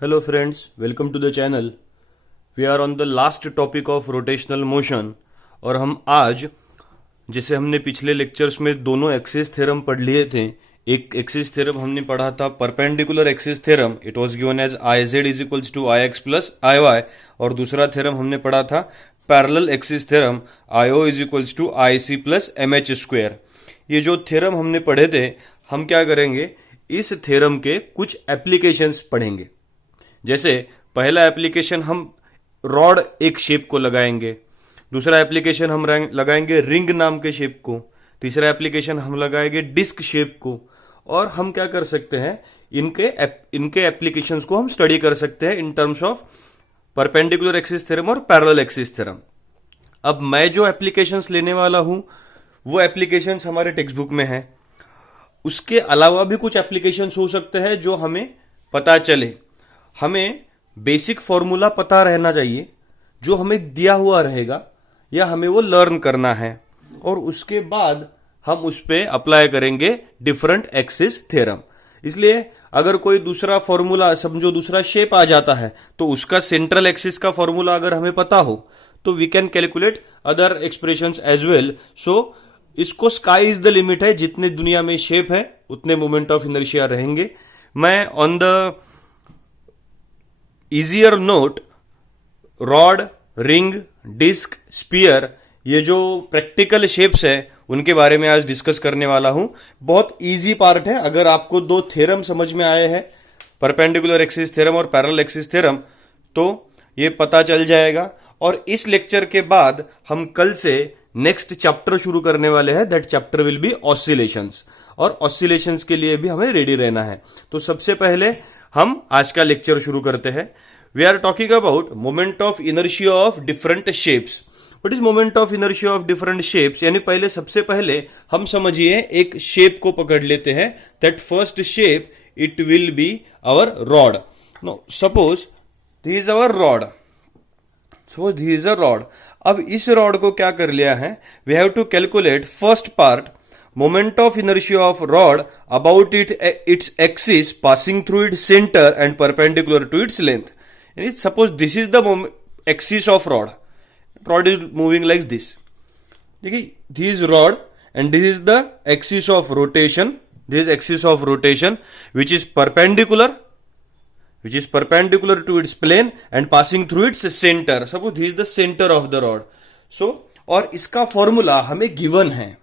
Hello friends, welcome to the channel. We are on the last topic of rotational motion और हम आज जैसे हमने पिछले लेक्चर्स में दोनों एक्सिस थ्योरम पढ़ लिए थे। एक एक्सिस थ्योरम हमने पढ़ा था perpendicular axis theorem, it was given as I Z is equals to I X plus I Y, और दूसरा थ्योरम हमने पढ़ा था parallel axis theorem I O is equals to I C plus M H square. ये जो theorem हमने पढ़े थे, हम क्या करेंगे, इस थ्योरम के कुछ एप्लीकेशंस पढ़ेंगे। जैसे पहला एप्लीकेशन हम रॉड एक शेप को लगाएंगे, दूसरा एप्लीकेशन हम लगाएंगे रिंग नाम के शेप को, तीसरा एप्लीकेशन हम लगाएंगे डिस्क शेप को, और हम क्या कर सकते हैं, इनके एप्लीकेशंस को हम स्टडी कर सकते हैं in terms of perpendicular axis theorem और पैरेलल एक्सिस थ्योरम। अब मैं जो एप्लीकेशंस लेने वाला हूं वो एप्लीकेशंस हमारे टेक्स्ट बुक में है। उसके अलावा भी कुछ एप्लीकेशंस हो सकते हैं जो हमें पता चले। हमें बेसिक फॉर्मूला पता रहना चाहिए जो हमें दिया हुआ रहेगा, या हमें वो लर्न करना है, और उसके बाद हम उस पर अप्लाई करेंगे डिफरेंट एक्सिस थ्योरम। इसलिए अगर कोई दूसरा फॉर्मूला, समझो दूसरा शेप आ जाता है, तो उसका सेंट्रल एक्सिस का फॉर्मूला अगर हमें पता हो तो we can calculate other expressions as well. So इसको स्काई इज द लिमिट है, जितने दुनिया में शेप है उतने मोमेंट ऑफ इनर्शिया रहेंगे। मैं on the easier note rod, ring, disc, sphere, ये जो प्रैक्टिकल शेप्स है उनके बारे में आज डिस्कस करने वाला हूं। बहुत इजी पार्ट है। अगर आपको दो थ्योरम समझ में आए हैं, परपेंडिकुलर एक्सिस थ्योरम और पैरेलल एक्सिस थ्योरम, तो ये पता चल जाएगा। और इस लेक्चर के बाद हम कल से नेक्स्ट चैप्टर शुरू करने वाले हैं, that chapter will be oscillations, और ऑसिलेशंस के लिए भी हमें रेडी रहना है। तो सबसे पहले हम आज का लेक्चर शुरू करते हैं। We are talking about moment of inertia of different shapes. What is moment of inertia of different shapes? यानी पहले, सबसे पहले हम समझिए, एक शेप को पकड़ लेते हैं। That first shape it will be our rod. No, suppose this is our rod, suppose this is a rod. अब इस रॉड को क्या कर लिया है, we have to calculate first part, moment of inertia of rod about its axis passing through its center and perpendicular to its length. And suppose this is the axis of rod. Rod is moving like this. Okay, this is rod and this is the axis of rotation. This is axis of rotation which is perpendicular to its plane and passing through its center. Suppose this is the center of the rod. So, और इसका formula हमें given है,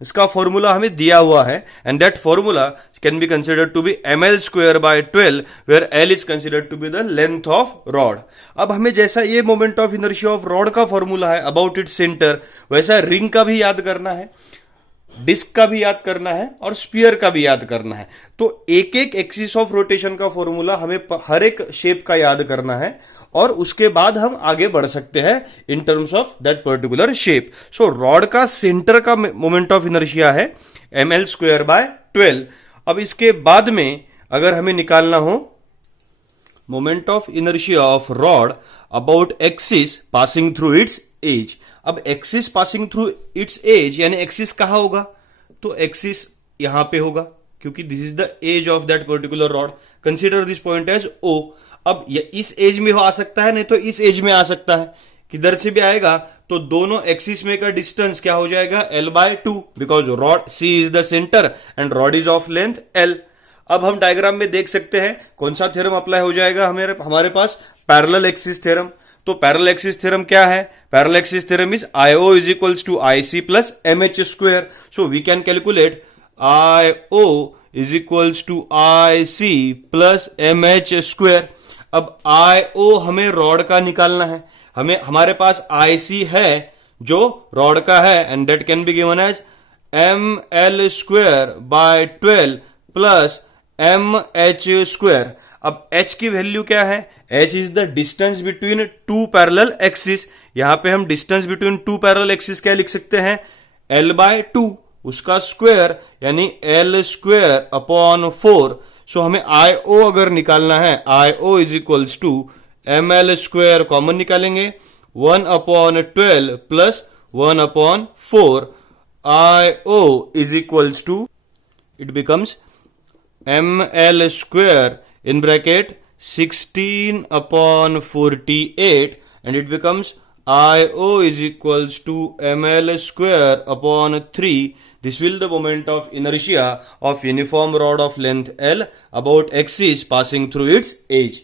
इसका formula हमें दिया हुआ है, and that formula can be considered to be ml square by 12, where l is considered to be the length of rod. अब हमें जैसा ये moment of inertia of rod का फॉर्मूला है अबाउट इट सेंटर, वैसा रिंग का भी याद करना है, डिस्क का भी याद करना है, और स्पीयर का भी याद करना है। तो एक एक एक्सिस ऑफ रोटेशन का फॉर्मूला हमें हर एक शेप का याद करना है, और उसके बाद हम आगे बढ़ सकते हैं in terms of that particular shape. So rod का सेंटर का मोमेंट ऑफ इनर्शिया है ml स्क्वायर बाय 12। अब इसके बाद में अगर हमें निकालना हो moment of inertia of rod about axis passing through its edge. अब axis passing through its edge यानी एक्सिस कहां होगा, तो एक्सिस यहां पे होगा, क्योंकि this is the edge of that particular rod. Consider this point as ओ। अब ये इस एज में आ सकता है, नहीं तो इस एज में आ सकता है, किधर से भी आएगा, तो दोनों एक्सिस में का डिस्टेंस क्या हो जाएगा, l by 2, because rod C is the centre and rod is of length l। अब हम डायग्राम में देख सकते हैं कौन सा थ्योरम अप्लाई हो जाएगा हमारे पास, पैरेलल एक्सिस थ्योरम। तो पैरेलल एक्सिस थ्योरम क्या है, parallel axis theorem is IO is equals to IC plus MH square. So we can calculate IO is equals to IC plus MH square. अब IO हमें rod का निकालना है, हमारे पास IC है जो रॉड का है, and that can be given as ml square by 12 plus MH square. अब H की वैल्यू क्या है, H is the distance between two parallel axis. यहां पे हम distance between two parallel axis क्या लिख सकते हैं, l बाय 2, उसका स्क्वायर यानी l स्क्वायर अपॉन 4। सो हमें IO अगर निकालना है, IO is equals to ml square common निकालेंगे, 1 upon 12 plus 1 upon 4। IO is equals to, it becomes ml square in bracket 16/48 and it becomes IO is equals to ml square upon 3. This will the moment of inertia of uniform rod of length L about axis passing through its edge.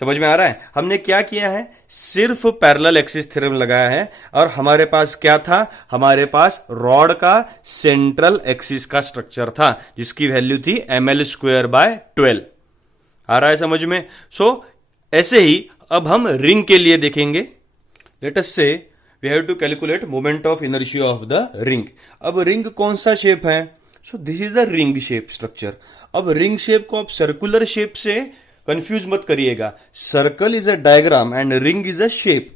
समझ में आ रहा है? हमने क्या किया है, सिर्फ parallel axis theorem लगाया है और हमारे पास क्या था, हमारे पास रॉड का सेंट्रल एक्सिस का स्ट्रक्चर था जिसकी वैल्यू थी ml²/12. आ रहा है समझ में? सो ऐसे ही अब हम रिंग के लिए देखेंगे. Let us say we have to calculate moment of inertia of the ring. अब रिंग कौन सा शेप है? So this is the ring shape structure. अब रिंग शेप को आप सर्कुलर शेप से कंफ्यूज मत करिएगा. Circle is a diagram and ring is a shape.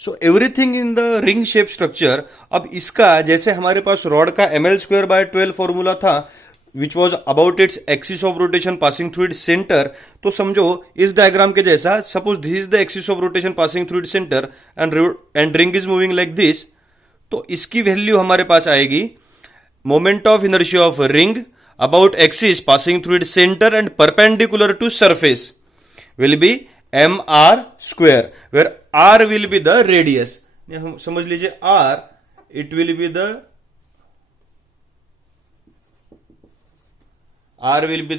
So everything in the ring shape structure. अब इसका जैसे हमारे पास रॉड का ml²/12 फॉर्मूला था which was about its axis of rotation passing through its centre, तो समझो इस डायग्राम के जैसा, suppose this is the axis of rotation passing through its centre and ring is moving like this. तो इसकी value हमारे पास आएगी moment of inertia of ring about axis passing through its center and perpendicular to surface will be mr², where r will be the radius. हम समझ लीजिए r, it will be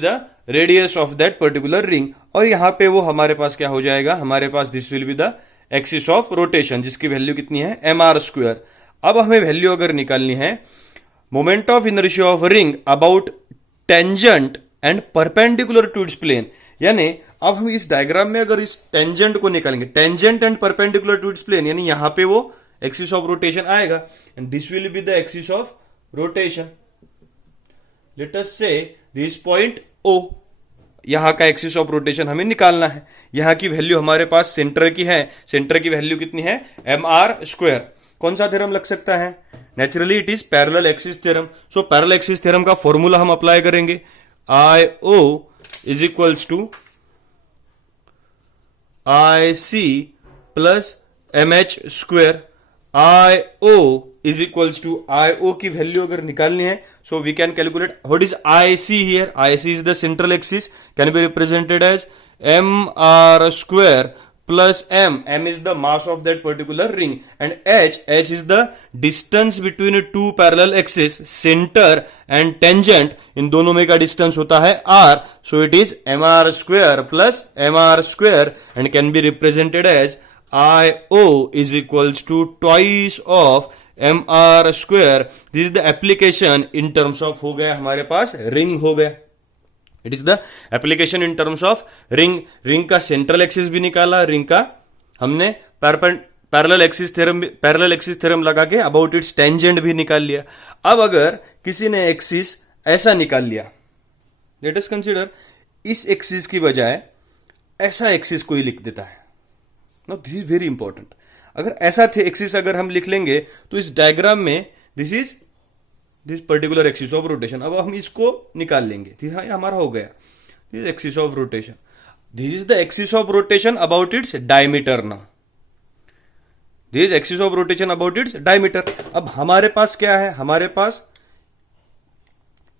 the radius of that particular ring. और यहां पे वो हमारे पास क्या हो जाएगा, हमारे पास this will be the axis of rotation जिसकी वैल्यू कितनी है mr². अब हमें वैल्यू अगर निकालनी है moment of inertia of ring about tangent and perpendicular to its plane, यानी अब हम इस डायग्राम में अगर इस टेंजेंट को निकालेंगे, tangent and perpendicular to its plane, यानी यहां पे वो एक्सिस ऑफ रोटेशन आएगा and this will be the axis of rotation. Let us say this point O, यहां का एक्सिस ऑफ रोटेशन हमें निकालना है. यहां की वैल्यू हमारे पास सेंटर की है. सेंटर की वैल्यू कितनी है, mr². कौन सा थ्योरम लग सकता है? Naturally it is parallel axis theorem. So parallel axis theorem का फॉर्मूला हम अप्लाई करेंगे. IO is equals to IC plus MH². IO is equals to, IO की वैल्यू अगर निकालनी है so we can calculate what is IC here. IC is the central axis, can be represented as mr² plus m is the mass of that particular ring, and h is the distance between two parallel axes, center and tangent. इन दोनों में का distance होता है r, so it is mr² plus mr² and can be represented as IO is equals to twice of mr². This is the application in terms of, हो गया हमारे पास ring हो गया. It is the application in terms of ring. Ring का central axis भी निकाला, ring का हमने पैरेलल एक्सिस थ्योरम लगा के अबाउट इट्स टेंजेंट भी निकाल लिया. अब अगर किसी ने एक्सिस ऐसा निकाल लिया, लेट अस कंसीडर इस एक्सिस की बजाय ऐसा एक्सिस कोई लिख देता है. No, this is very important. अगर ऐसा थे एक्सिस अगर हम लिख लेंगे तो इस डायग्राम में this is this particular axis of rotation. अब हम इसको निकाल लेंगे. हाँ, हमारा हो गया this axis of rotation. This is the axis of rotation about its diameter. Now this axis of rotation about its diameter. अब हमारे पास क्या है, हमारे पास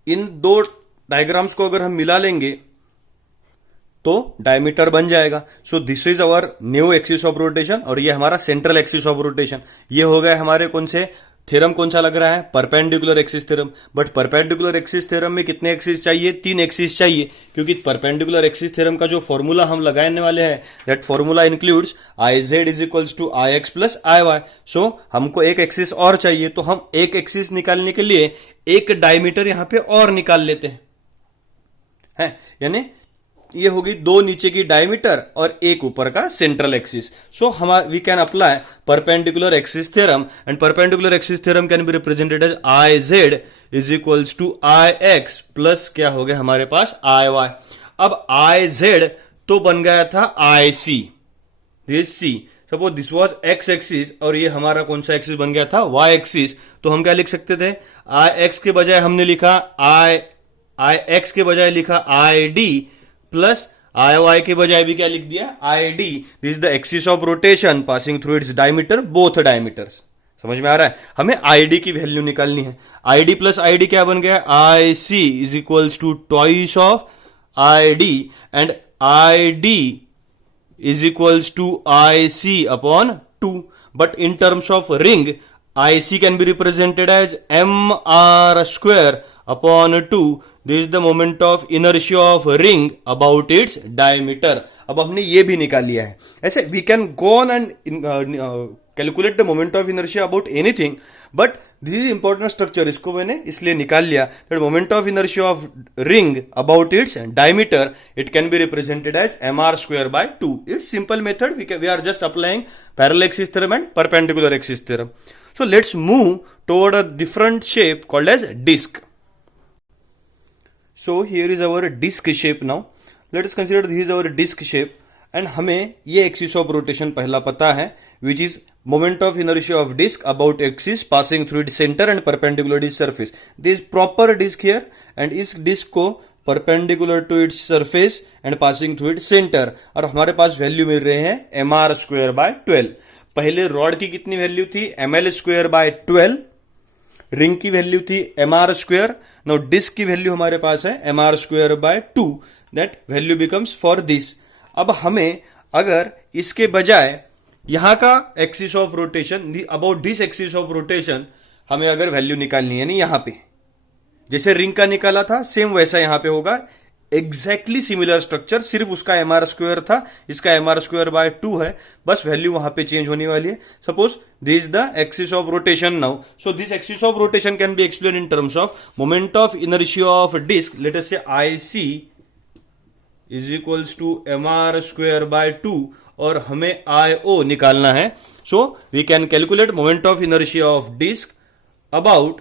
इन दो डायग्राम्स को अगर हम मिला लेंगे तो डायमीटर बन जाएगा. सो this is our new axis of rotation और ये हमारा सेंट्रल एक्सिस ऑफ रोटेशन. ये हो गए हमारे कौन से थ्योरम, कौन सा लग रहा है, perpendicular axis theorem. But perpendicular axis theorem में कितने एक्सिस चाहिए, 3 एक्सिस चाहिए, क्योंकि परपेंडिकुलर एक्सिस थ्योरम का जो फॉर्मूला हम लगाने वाले हैं that formula includes IZ is equals to IX plus IY. सो हमको एक एक्सिस और चाहिए, तो हम एक एक्सिस निकालने के लिए एक डायमीटर यहां पे और निकाल लेते हैं. यानी ये होगी 2 नीचे की डायमीटर और एक ऊपर का सेंट्रल एक्सिस. सो हम we can apply perpendicular axis theorem and perpendicular axis theorem can be represented as IZ is equals to IX plus क्या हो गया हमारे पास IY. अब IZ तो बन गया था IC, this C. Suppose this was X axis और ये हमारा कौन सा एक्सिस बन गया था, Y एक्सिस. तो हम क्या लिख सकते थे, IX के बजाय हमने लिखा IX के बजाय लिखा ID प्लस IY के बजाय भी क्या लिख दिया, ID. This is the axis of rotation passing through its diameter, both diameters. समझ में आ रहा है? हमें ID की वैल्यू निकालनी है. ID प्लस ID क्या बन गया, IC is equals to twice of ID and ID is equals to IC upon 2. But in terms of ring, IC can be represented as mr square upon 2. This is the moment of inertia of ring about its diameter. अब हमने ये भी निकाल लिया है. ऐसे we can go on and calculate the moment of inertia about anything, but this is important structure. इसको मैंने इसलिए निकाल लिया. That moment of inertia of ring about its diameter, it can be represented as mr square by 2. It's simple method. We are just applying parallel axis theorem and perpendicular axis theorem. So let's move toward a different shape called as disk. So here is our disk shape now. Let us consider this is our disk shape. And हमें ये axis of rotation पहला पता है, which is moment of inertia of disc about axis passing through its centre and perpendicular its surface. This proper disc here, and इस disc को perpendicular to its surface and passing through its centre, और हमारे पास value मिल रहे हैं mr square by 12. पहले rod की कितनी value थी? ml square by 12. रिंग की वैल्यू थी mr स्क्वायर. नाउ डिस्क की वैल्यू हमारे पास है mr square by 2. That value becomes for this. अब हमें अगर इसके बजाय यहां का axis of rotation, about this axis of rotation, हमें अगर वैल्यू निकालनी है, यानी यहां पे जैसे रिंग का निकाला था सेम वैसा यहां पे होगा. एग्जैक्टली सिमिलर स्ट्रक्चर, सिर्फ उसका mr स्क्वायर था, इसका mr स्क्वायर बाय 2 है, बस वैल्यू वहां पे चेंज होने वाली है. Suppose this is the axis of rotation now. So this axis of rotation can be explain in terms of moment of inertia of disc. Let us say IC is equals to mr square by 2, और हमें IO निकालना है. So we can calculate moment of inertia of disc about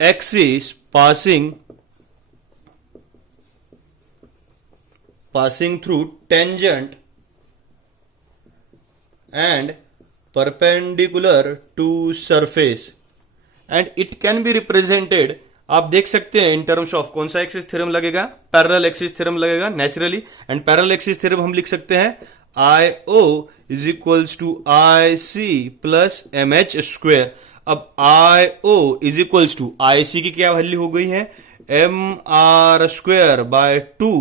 axis passing through tangent and perpendicular to surface, and it can be represented, आप देख सकते हैं in terms of कौन सा एक्सिस थ्योरम लगेगा? पैरेलल एक्सिस थ्योरम लगेगा naturally. And parallel axis theorem हम लिख सकते हैं IO is equals to IC plus MH square. अब IO is equals to IC की क्या वैल्यू हो गई है? mr square by 2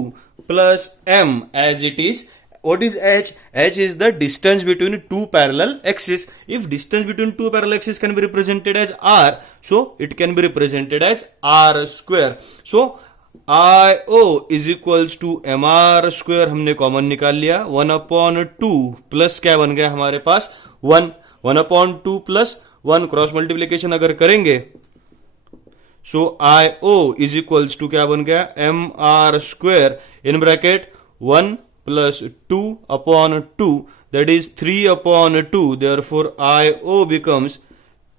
plus m as it is. What is h? H is the distance between two parallel axes. If distance between two parallel axes can be represented as r, so it can be represented as r square. So IO is equals to mr square हमने common निकाल लिया. 1/2 plus क्या बन गया हमारे पास? 1. 1/2 plus 1 cross multiplication अगर करेंगे, सो IO is equals to क्या बन गया? mr square in bracket 1 plus 2/2, that is 3/2. Therefore IO becomes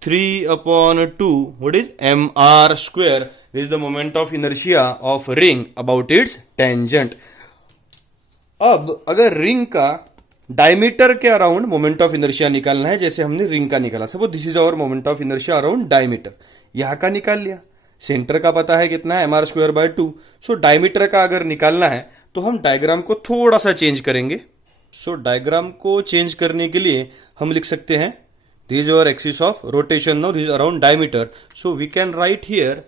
3/2. What is mr square? This is the moment of inertia of ring about it's tangent. अब अगर ring का diameter के around moment of inertia निकालना है, जैसे हमने ring का निकाला, suppose this is our moment of inertia around diameter. यहां का निकाल लिया. सेंटर का पता है कितना है? mr square by 2. So diameter का अगर निकालना है तो हम डायग्राम को थोड़ा सा चेंज करेंगे. सो डायग्राम को चेंज करने के लिए हम लिख सकते हैं this is our axis of rotation, no this is around diameter. So we can write here,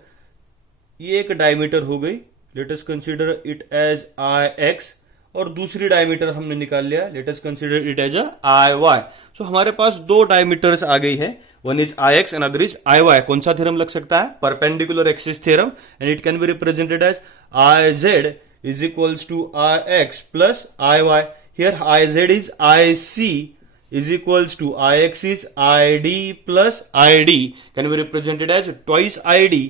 ये एक डायमीटर हो गई, let us consider it as IX, और दूसरी डायमीटर हमने निकाल लिया, लेट अस कंसीडर इट एज IY. सो हमारे पास दो डायमीटर्स आ गई है, one is IX and other is IY. कौन सा थ्योरम लग सकता है? Perpendicular axis theorem, and it can be represented as IZ is equals to IX plus IY. Here IZ is IC is equals to IX is ID plus ID, can be represented as twice ID.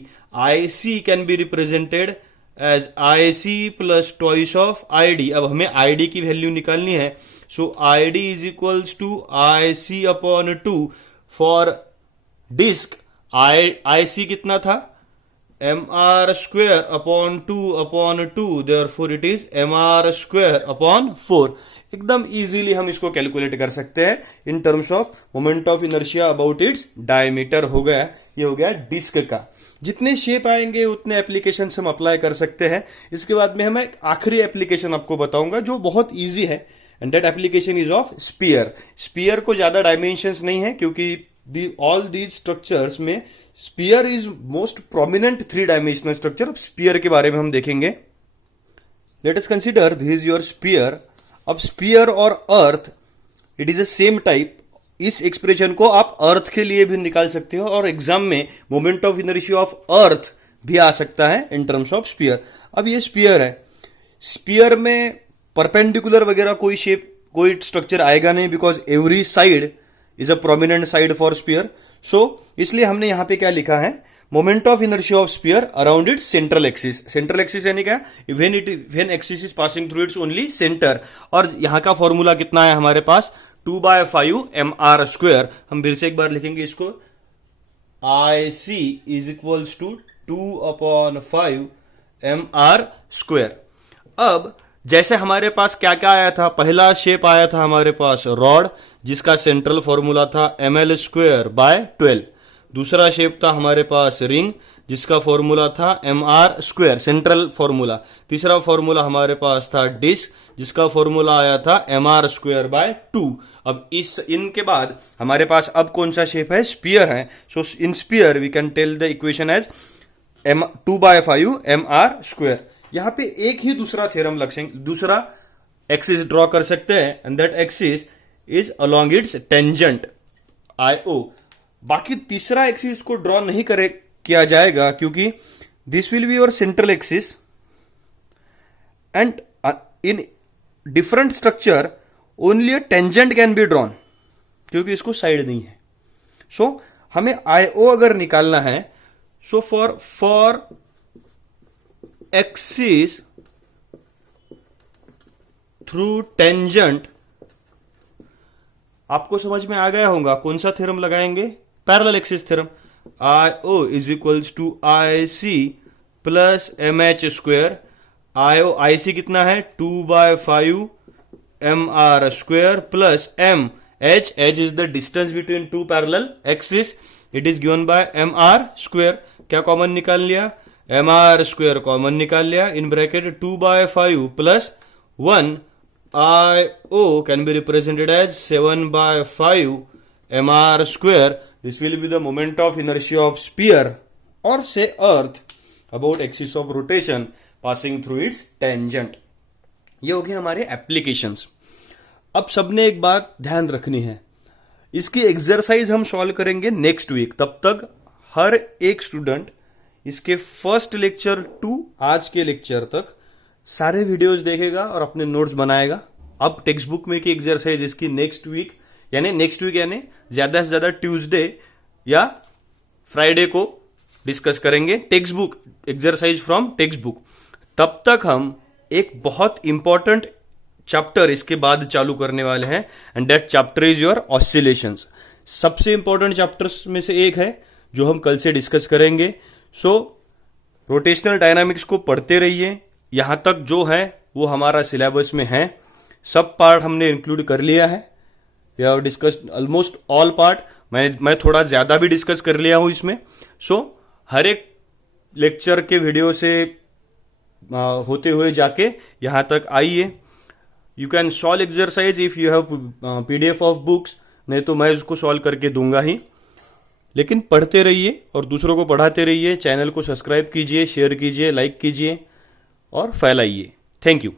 IC can be represented as IC plus twice of ID. अब हमें ID की value निकालनी है. So ID is equals to IC upon 2. For disk IC कितना था? mr square upon 2/2. therefore it is mr square upon 4. एकदम easily हम इसको कैलकुलेट कर सकते हैं in terms of moment of inertia about its diameter. हो गया, ये हो गया डिस्क का. जितने शेप आएंगे उतने एप्लीकेशन हम अप्लाई कर सकते हैं. इसके बाद में मैं एक आखिरी एप्लीकेशन आपको बताऊंगा जो बहुत ईजी है, and that application is of sphere. Sphere को ज्यादा डायमेंशंस नहीं है, क्योंकि ऑल दीज स्ट्रक्चर्स में sphere is most prominent 3 dimensional structure. Sphere के बारे में हम देखेंगे. Let us consider this is your sphere. अब स्पीयर और earth it is a same type. इस एक्सप्रेशन को आप अर्थ के लिए भी निकाल सकते हो और एग्जाम में moment of inertia of earth भी आ सकता है इन टर्म्स ऑफ स्पीयर. अब ये स्पीयर है, स्पीयर में परपेंडिकुलर वगैरह कोई शेप कोई स्ट्रक्चर आएगा नहीं because every side is a prominent side for sphere. So इसलिए हमने यहां पे क्या लिखा है, moment of inertia of sphere around its central axis. Central axis यानी क्या, when axis is passing through its only centre. और यहां का फॉर्मूला कितना है हमारे पास, 2/5 mr². हम फिर से एक बार लिखेंगे इसको, IC is equals to 2/5 mr². अब जैसे हमारे पास क्या क्या आया था, पहला शेप आया था हमारे पास रॉड जिसका सेंट्रल फॉर्मूला था ml²/12. दूसरा शेप था हमारे पास रिंग जिसका फॉर्मूला था mr², सेंट्रल फॉर्मूला. तीसरा फॉर्मूला हमारे पास था डिस्क जिसका फॉर्मूला आया था mr²/2. अब इनके बाद हमारे पास अब कौन सा शेप है, स्पीयर है. So in sphere we can tell the equation as 2/5 mr². यहां पे एक ही दूसरा थ्योरम दूसरा एक्सिस ड्रॉ कर सकते हैं and that axis is along it's tangent IO. बाकी तीसरा एक्सिस को ड्रॉ नहीं किया जाएगा क्योंकि this will be your central axis and in different structure only a tangent can be drawn क्योंकि इसको साइड नहीं है. सो हमें IO अगर निकालना है, so for axis through tangent, आपको समझ में आ गया होगा कौन सा थ्योरम लगाएंगे, parallel axis theorem. IO is equals to IC plus MH². IC कितना है, 2/5 mr² plus H is the distance between two parallel axis, it is given by mr². क्या कॉमन निकाल लिया, mr² कॉमन निकाल लिया. In bracket 2/5 plus 1 IO can be represented as 7/5 mr². This will be the moment of inertia of sphere or say earth about axis of rotation passing through its tangent. ये हो गए हमारे applications. अब सबने एक बात ध्यान रखनी है, इसकी एक्सरसाइज हम सॉल्व करेंगे नेक्स्ट वीक. तब तक हर एक स्टूडेंट इसके फर्स्ट लेक्चर टू आज के लेक्चर तक सारे वीडियोस देखेगा और अपने नोट्स बनाएगा. अब टेक्स्ट बुक में की एक्सरसाइज इसकी नेक्स्ट वीक यानी ज्यादा से ज्यादा ट्यूसडे या फ्राइडे को डिस्कस करेंगे text book exercise from text book. तब तक हम एक बहुत इंपॉर्टेंट चैप्टर इसके बाद चालू करने वाले हैं and that chapter is your oscillations. सबसे इंपॉर्टेंट चैप्टर्स में से एक है जो हम कल से डिस्कस करेंगे. सो रोटेशनल डायनामिक्स को पढ़ते रहिए. यहां तक जो है वो हमारा सिलेबस में है, सब पार्ट हमने इंक्लूड कर लिया है. We have discussed almost all part. मैं थोड़ा ज्यादा भी डिस्कस कर लिया हूं इसमें. सो हर एक लेक्चर के वीडियो से होते हुए जाके यहां तक आइए. You can solve exercise if you have PDF of books, नहीं तो मैं उसको सॉल्व करके दूंगा ही. लेकिन पढ़ते रहिए और दूसरों को पढ़ाते रहिए. चैनल को सब्सक्राइब कीजिए, शेयर कीजिए, लाइक कीजिए और फैलाइए. Thank you.